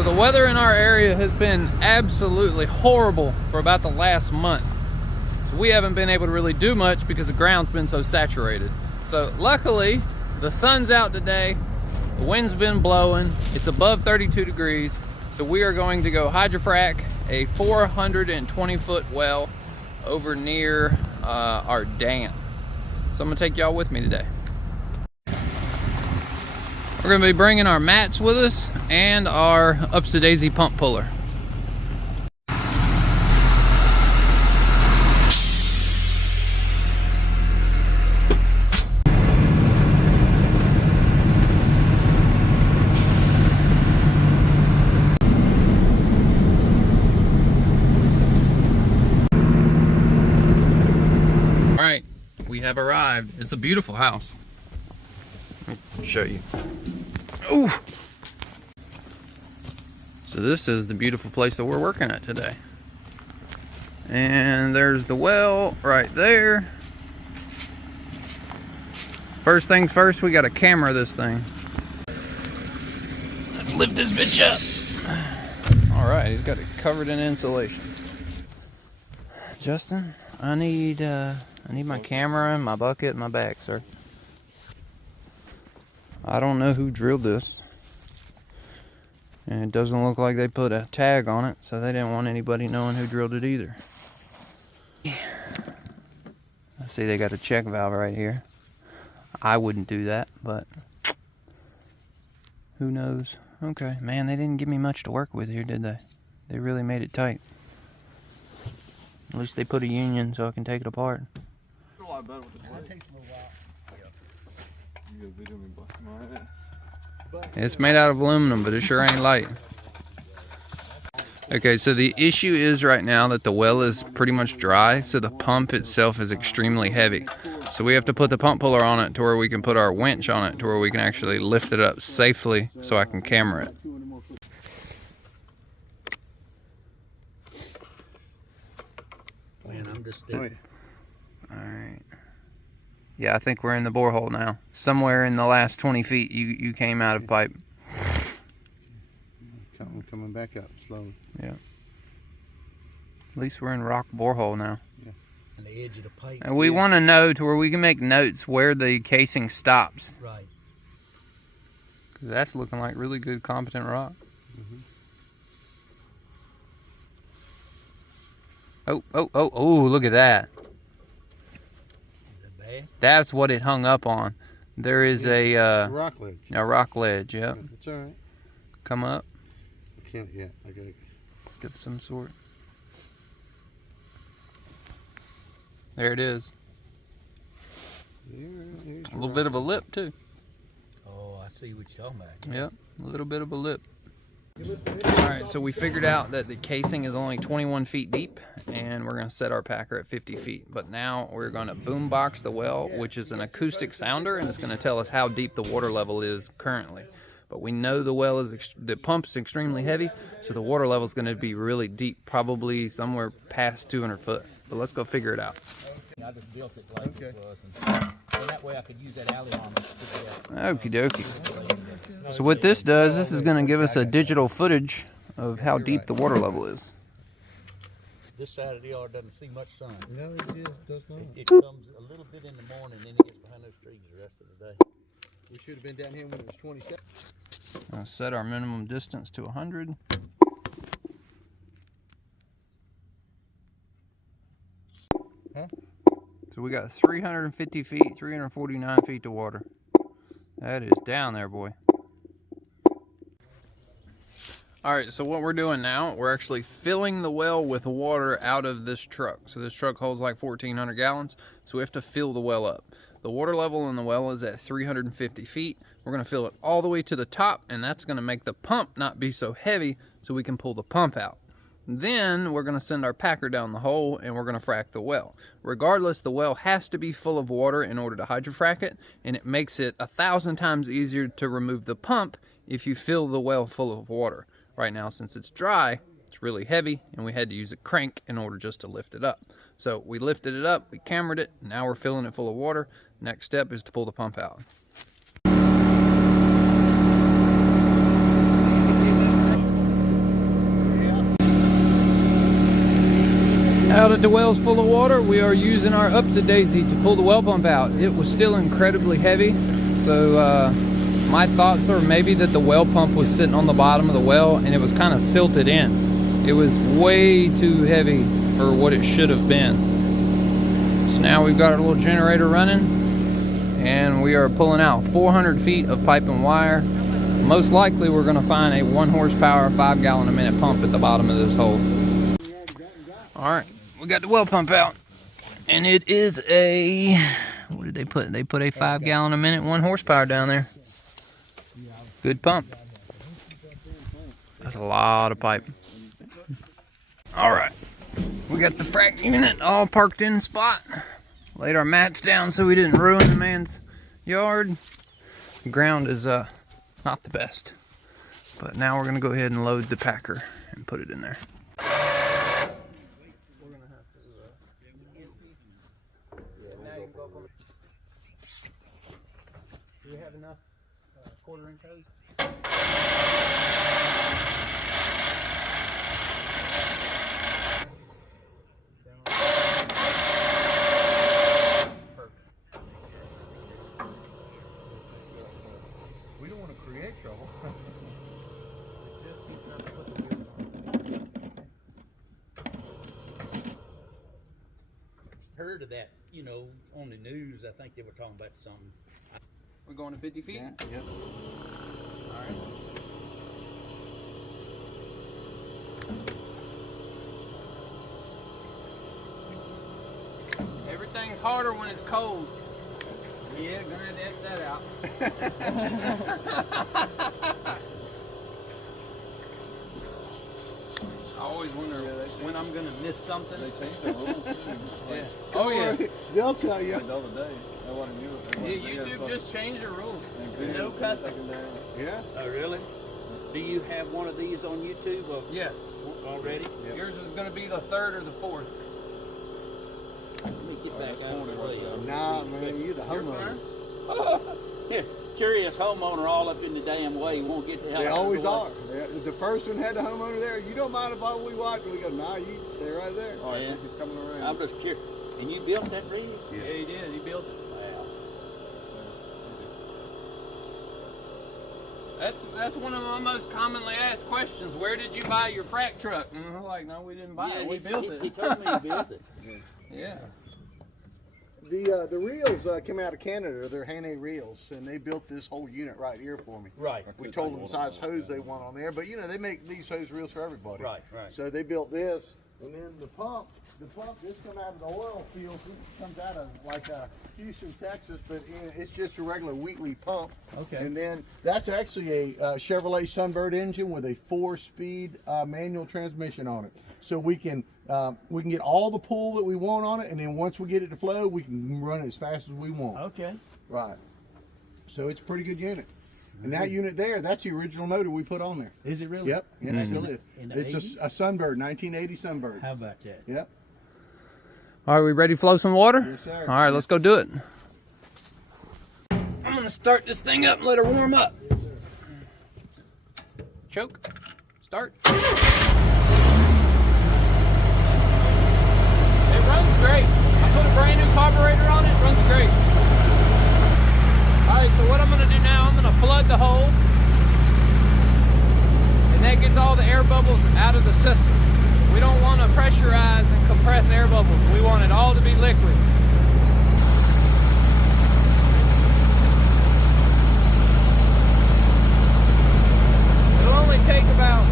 So the weather in our area has been absolutely horrible for about the last month. So we haven't been able to really do much because the ground's been so saturated. So luckily, the sun's out today, the wind's been blowing, it's above 32 degrees. So we are going to go hydrofrack a 420-foot well over near our dam. So I'm gonna take y'all with me today. We're gonna be bringing our mats with us and our up-to-daisy pump puller. All right, we have arrived. It's a beautiful house. Let me show you. Ooh. So this is the beautiful place that we're working at today. And there's the well right there. First things first, we got to camera this thing. Let's lift this bitch up. All right, he's got it covered in insulation. Justin, I need my camera and my bucket and my bag, sir. I don't know who drilled this, and it doesn't look like they put a tag on it, so they didn't want anybody knowing who drilled it either. I see they got a check valve right here. I wouldn't do that, but who knows. Okay, man, they didn't give me much to work with here, did they? They really made it tight. At least they put a union so I can take it apart. It's a lot better with the blade. That takes a little while. It's made out of aluminum, but it sure ain't light. Okay, so the issue is right now that the well is pretty much dry, so the pump itself is extremely heavy. So we have to put the pump puller on it to where we can put our winch on it to where we can actually lift it up safely so I can camera it. Man, I'm just sticking. Alright. Yeah, I think we're in the borehole now. Somewhere in the last 20 feet you came out of pipe. Coming back up slowly. Yeah. At least we're in rock borehole now. Yeah. On the edge of the pipe. And we want to know to where we can make notes where the casing stops. Right. 'Cause that's looking like really good, competent rock. Oh, look at that. That's what it hung up on. There is a rock ledge. A rock ledge, yep. That's all right. Come up. I can't yet. I gotta Get some sort. There it is. A little bit of a lip too. Oh, I see what you're talking about. Yep, a little bit of a lip. Alright, so we figured out that the casing is only 21 feet deep, and we're going to set our packer at 50 feet. But now we're going to boombox the well, which is an acoustic sounder, and it's going to tell us how deep the water level is currently. But we know the well is, the pump is extremely heavy, so the water level is going to be really deep, probably somewhere past 200 foot. But let's go figure it out. I just built it like it was, and that way I could use that alley arm. Okie dokie. So what this does, this is going to give us a digital footage of how deep the water level is. This side of the yard doesn't see much sun. No, it does not. It comes a little bit in the morning, then it gets behind those trees the rest of the day. We should have been down here when it was 27. I'll set our minimum distance to 100. Huh? So we got 350 feet, 349 feet to water. That is down there, boy. All right, so what we're doing now, we're actually filling the well with water out of this truck. So this truck holds like 1,400 gallons, so we have to fill the well up. The water level in the well is at 350 feet. We're gonna fill it all the way to the top, and that's gonna make the pump not be so heavy so we can pull the pump out. Then we're gonna send our packer down the hole and we're gonna frack the well. Regardless, the well has to be full of water in order to hydrofrack it, and it makes it 1,000 times easier to remove the pump if you fill the well full of water. Right now, since it's dry, it's really heavy, and we had to use a crank in order just to lift it up. So we lifted it up, we cambered it, now we're filling it full of water. Next step is to pull the pump out. that the well's full of water, we are using our up-to-daisy to pull the well pump out. It was still incredibly heavy, so my thoughts are maybe that the well pump was sitting on the bottom of the well and it was kind of silted in. It was way too heavy for what it should have been. So now we've got our little generator running and we are pulling out 400 feet of pipe and wire. Most likely we're going to find a 1 horsepower, 5 gallon a minute pump at the bottom of this hole. Alright, we got the well pump out. And it is a, what did they put? They put a 5 gallon a minute, 1 horsepower down there. Good pump. That's a lot of pipe. Alright, we got the frac unit all parked in spot. Laid our mats down so we didn't ruin the man's yard. The ground is not the best. But now we're going to go ahead and load the packer and put it in there. Do we have enough quarter-inch hose? We don't want to create trouble. Heard of that, you know, on the news. I think they were talking about something. We're going to 50 feet? Yeah. Yep. Alright. Everything's harder when it's cold. Yeah, gonna have to edit that out. I always wonder when I'm gonna miss something. They changed the rules. Yeah. Oh yeah. They'll tell you. Like the other day. I wanted you. Yeah, YouTube just changed the rules. No cussing. Yeah. Oh, really? Do you have one of these on YouTube Yes. already? Yep. Yours is gonna be the 3rd or the 4th. Let me get back out of the way. Nah, man, you the You're homeowner. Yeah, curious homeowner all up in the damn way. Won't get the hell They out of always the way. are. The first one had the homeowner there. You don't mind if we watch? We go, nah, you stay right there. Oh, Yeah. yeah. He's coming around. I'm just curious. And you built that rig? Yeah, he did. He built it. Wow. That's one of my most commonly asked questions. Where did you buy your frac truck? And I'm like, no, we didn't buy it. We built it. He told me he built it. Yeah. The reels came out of Canada. They're Hannay reels, and they built this whole unit right here for me. Right. We told them the size hose they want on there, but you know they make these hose reels for everybody. Right, right. So they built this, and then the pump this come out of the oil field. This comes out of like Houston, Texas, but it's just a regular Wheatley pump. Okay. And then that's actually a Chevrolet Sunbird engine with a 4-speed manual transmission on it. So we can get all the pull that we want on it, and then once we get it to flow, we can run it as fast as we want. Okay. Right. So it's a pretty good unit. And that unit there, that's the original motor we put on there. Is it really? Yep. Yeah, it still is. In the It's 80s? a Sunbird, 1980 Sunbird. How about that? Yep. All right, we ready to flow some water? Yes, sir. All right, let's go do it. I'm gonna start this thing up and let her warm up. Choke. Start. It runs great. I put a brand new carburetor on it. It runs great. All right, so what I'm gonna do now, I'm gonna flood the hole, and that gets all the air bubbles out of the system. We don't want to pressurize and compress air bubbles. We want it all to be liquid. It'll only take about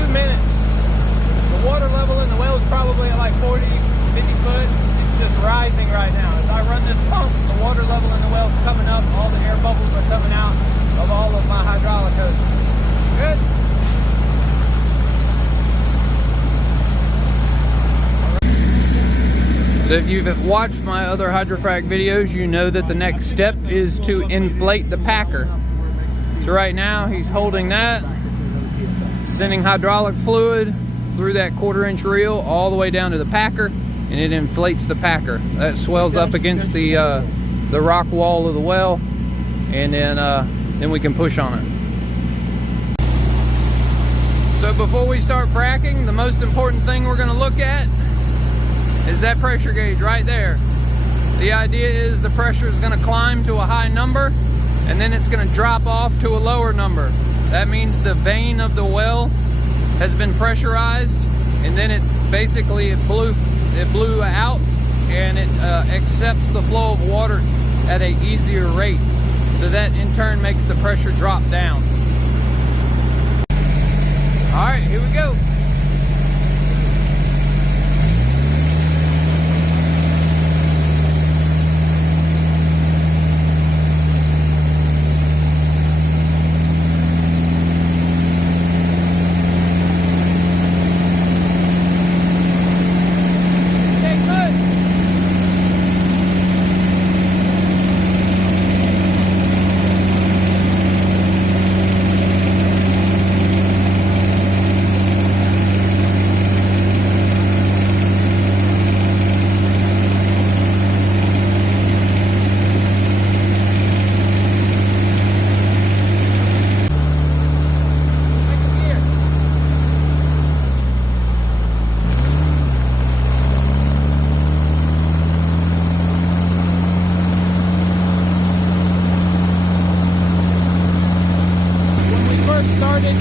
2 minutes. The water level in the well is probably at like 40, 50 foot. It's just rising right now. As I run this pump, the water level in the well is coming up. All the air bubbles are coming out of all of my hydraulic hoses. Good. So if you've watched my other Hydro-Frac videos, you know that the next step is to inflate the packer. So right now he's holding that, sending hydraulic fluid through that 1/4-inch reel all the way down to the packer, and it inflates the packer. That swells up against the rock wall of the well, and then we can push on it. So before we start fracking, the most important thing we're going to look at is that pressure gauge right there. The idea is the pressure is going to climb to a high number, and then it's going to drop off to a lower number. That means the vein of the well has been pressurized, and then it basically it blew out, and it accepts the flow of water at an easier rate. So that in turn makes the pressure drop down. All right, here we go.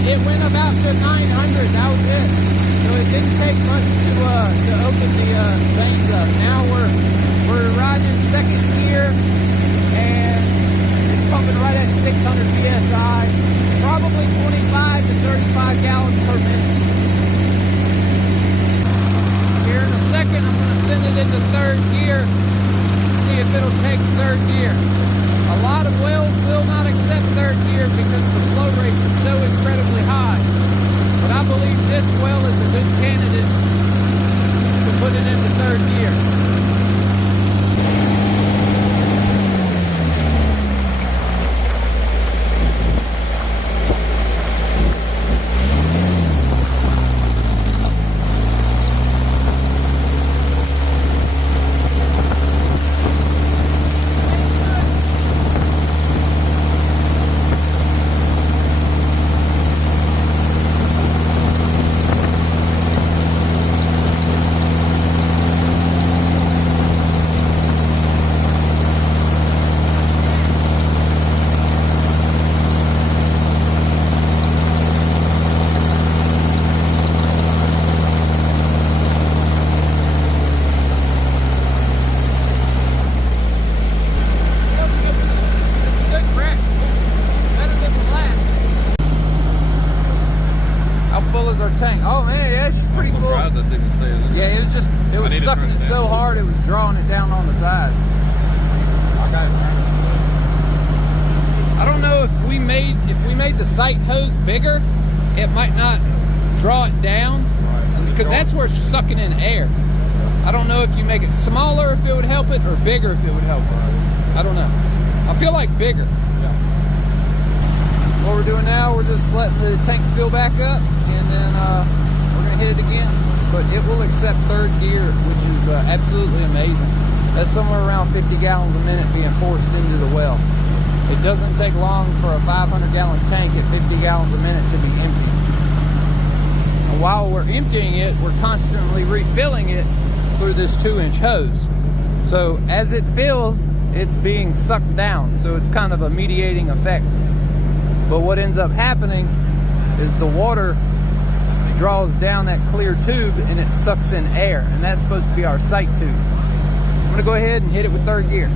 It went about to 900, that was it. So it didn't take much to open the veins up. Now we're riding in second gear, and it's pumping right at 600 PSI, probably 25 to 35 gallons per minute. Here in a second, I'm going to send it into third gear, see if it'll take third gear. A lot of wells will not accept third gear because the flow rate is so incredibly high. But I believe this well is a good candidate to put it into third gear. Tank. Oh man, yeah, it's pretty full. Yeah, it was sucking it so hard it was drawing it down on the side. I don't know if we made the sight hose bigger, it might not draw it down, because that's where it's sucking in air. I don't know if you make it smaller if it would help it, or bigger if it would help it. I don't know. I feel like bigger. What we're doing now, we're just letting the tank fill back up, and then we're going to hit it again. But it will accept third gear, which is absolutely amazing. That's somewhere around 50 gallons a minute being forced into the well. It doesn't take long for a 500-gallon tank at 50 gallons a minute to be empty. And while we're emptying it, we're constantly refilling it through this 2-inch hose. So as it fills, it's being sucked down. So it's kind of a mediating effect. But what ends up happening is the water draws down that clear tube and it sucks in air, and that's supposed to be our sight tube. I'm gonna go ahead and hit it with third gear.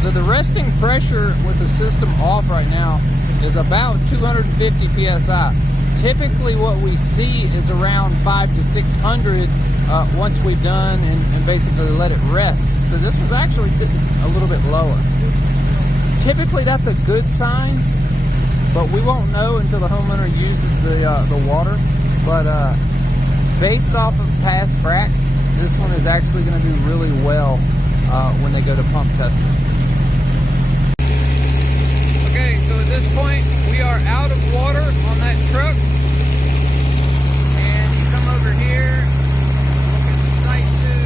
So the resting pressure with the system off right now is about 250 PSI. Typically what we see is around 500 to 600 once we've done and basically let it rest. so this was actually sitting a little bit lower. Typically that's a good sign, but we won't know until the homeowner uses the water. But based off of past fracks, this one is actually going to do really well when they go to pump testing. Okay, so at this point we are out of water on that truck, and you come over here, look at the site too.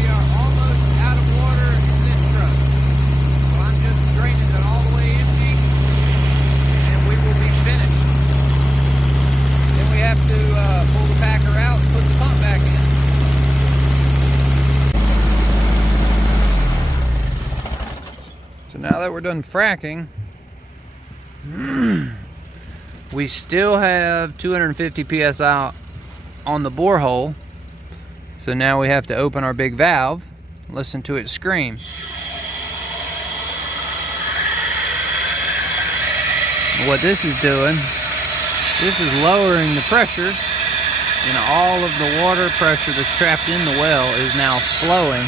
We are almost out of water in this truck. So I'm just draining it all the way empty, and we will be finished. Then we have to pull the packer out and put the pump back in. So now that we're done fracking, we still have 250 psi on the borehole. So now we have to open our big valve, listen to it scream. What this is doing, this is lowering the pressure, and all of the water pressure that's trapped in the well is now flowing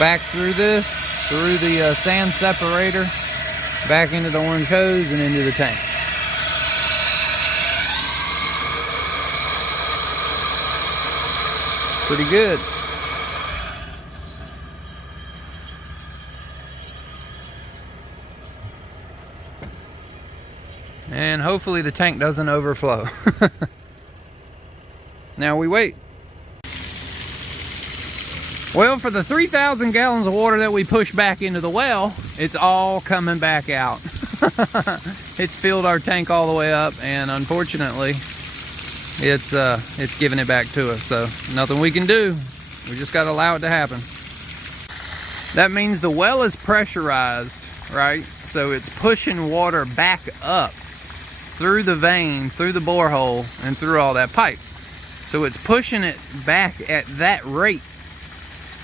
back through this, through the sand separator, back into the orange hose and into the tank. Pretty good. And hopefully the tank doesn't overflow. Now we wait. Well, for the 3,000 gallons of water that we push back into the well, it's all coming back out. It's filled our tank all the way up, and unfortunately, it's giving it back to us. So nothing we can do. We just got to allow it to happen. That means the well is pressurized, right? So it's pushing water back up through the vein, through the borehole, and through all that pipe. So it's pushing it back at that rate.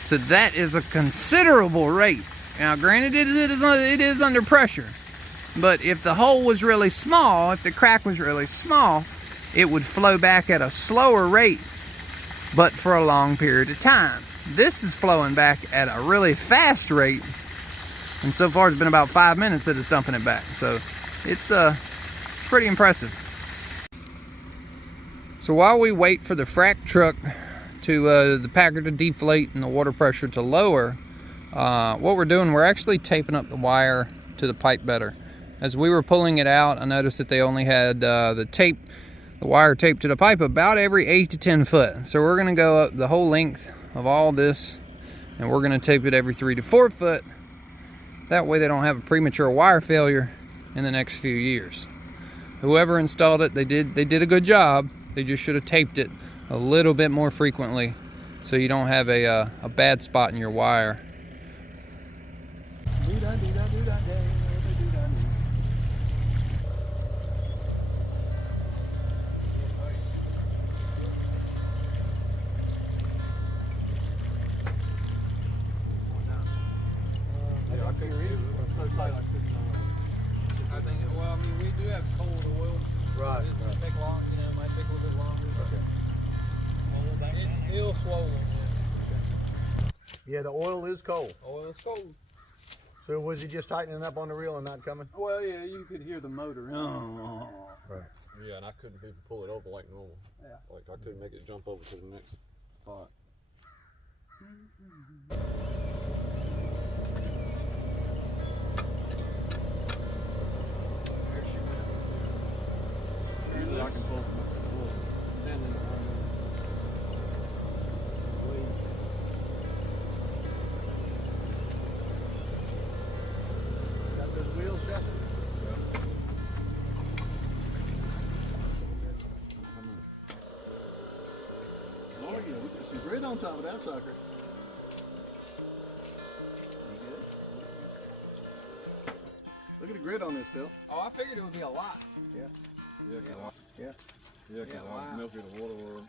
So that is a considerable rate. Now granted, it is under pressure, but if the hole was really small, if the crack was really small, it would flow back at a slower rate, but for a long period of time. This is flowing back at a really fast rate, and so far it's been about 5 minutes that it's dumping it back. So it's pretty impressive. So while we wait for the frac truck to the packer to deflate and the water pressure to lower, what we're doing, we're actually taping up the wire to the pipe better. As we were pulling it out, I noticed that they only had the wire taped to the pipe about every 8 to 10 foot. So we're going to go up the whole length of all this, and we're going to tape it every 3 to 4 foot. That way they don't have a premature wire failure in the next few years. Whoever installed it, they did a good job. They just should have taped it a little bit more frequently so you don't have a bad spot in your wire. I think, well, I mean, we do have cold oil. Right. It might take long, you know, it might take a little bit longer. Okay. It's still swollen. Yeah, the oil is cold. Oil is cold. So was he just tightening up on the reel and not coming? Well, yeah, you could hear the motor. Oh. Right. Yeah, and I couldn't even pull it over like normal. Yeah. Like I couldn't make it jump over to the next spot. Usually I can pull then in the Got those wheels shut? Oh yeah, we got some grit on top of that sucker. You good? Look at the grit on this, Phil. Oh, I figured it would be a lot. Yeah. Yeah, Yeah. yeah, because wow. I melted the water or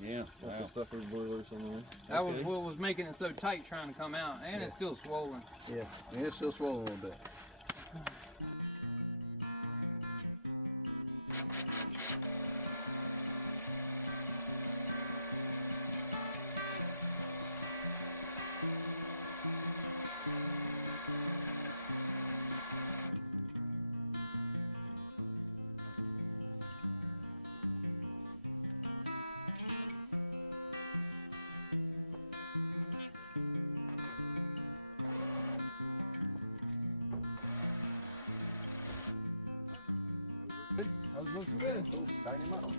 Yeah. that's the stuff we blew loose on there. That was what was making it so tight trying to come out, and it's still swollen. Yeah. And it's still swollen a little bit. Those look good. Tighten him up.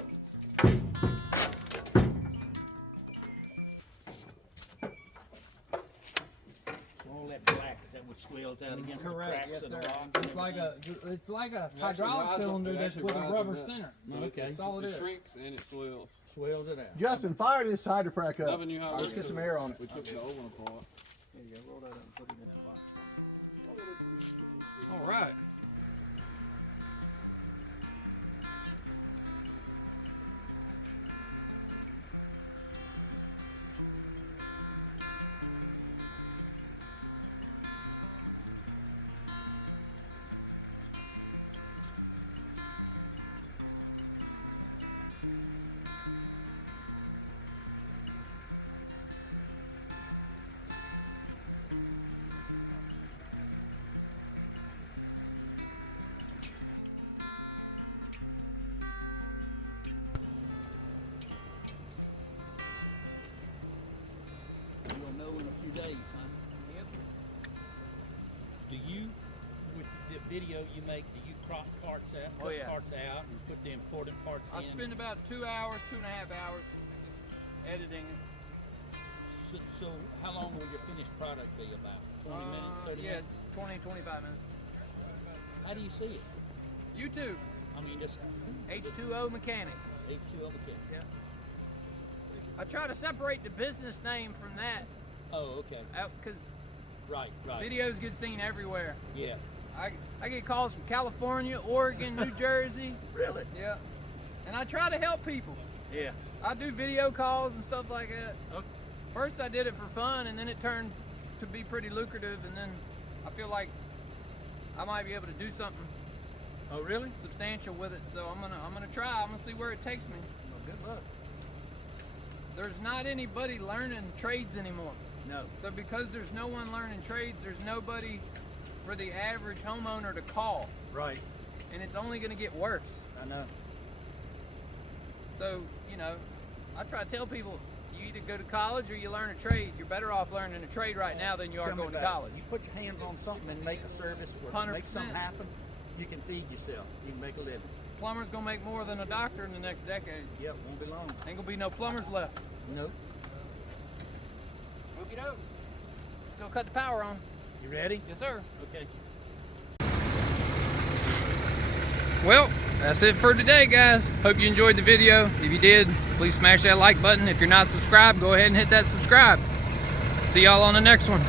All that black, is that what swells out against the cracks of the rock? It's like a hydraulic cylinder that's with a rubber center. Okay. That's all it It is. shrinks and it swells. Swells it out. Justin, fire this Hydro-Frack up. Having you how Let's get some air on it. We took the old one apart. There you go, roll that up and put it in that box. All right. You'll know in a few days, huh? Yep. Do you, with the video you make, do you crop parts out, Oh, cut yeah. parts out, and put the important parts I in? spend about 2 hours, 2.5 hours editing. So how long will your finished product be about? 20 minutes, 30 Yeah, minutes? 20, 25 minutes. How do you see it? YouTube, I mean, just H2O Mechanic. H2O mechanic. Yeah. I try to separate the business name from that, Oh, okay. because Right. videos get seen everywhere. Yeah. I get calls from California, Oregon, New Jersey. Really? Yeah. And I try to help people. Yeah. I do video calls and stuff like that. Okay. First I did it for fun, and then it turned to be pretty lucrative, and then I feel like I might be able to do something Oh, really? substantial with it. So I'm gonna try. I'm gonna see where it takes me. Well, good luck. There's not anybody learning trades anymore. No. So because there's no one learning trades, there's nobody for the average homeowner to call, Right. and it's only gonna get worse. I know. So, you know, I try to tell people, you either go to college or you learn a trade. You're better off learning a trade right now than you are Tell me going to about it. college. You put your hands on something and make a service or 100%. make something happen, you can feed yourself. You can make a living. Plumber's gonna make more than a doctor in the next decade. Yep, won't be long. Ain't gonna be no plumbers left. Nope. Okey doke. Still cut the power on. You ready? Yes, sir. Okay. Well, that's it for today, guys. Hope you enjoyed the video. If you did, please smash that like button. If you're not subscribed, go ahead and hit that subscribe. See y'all on the next one.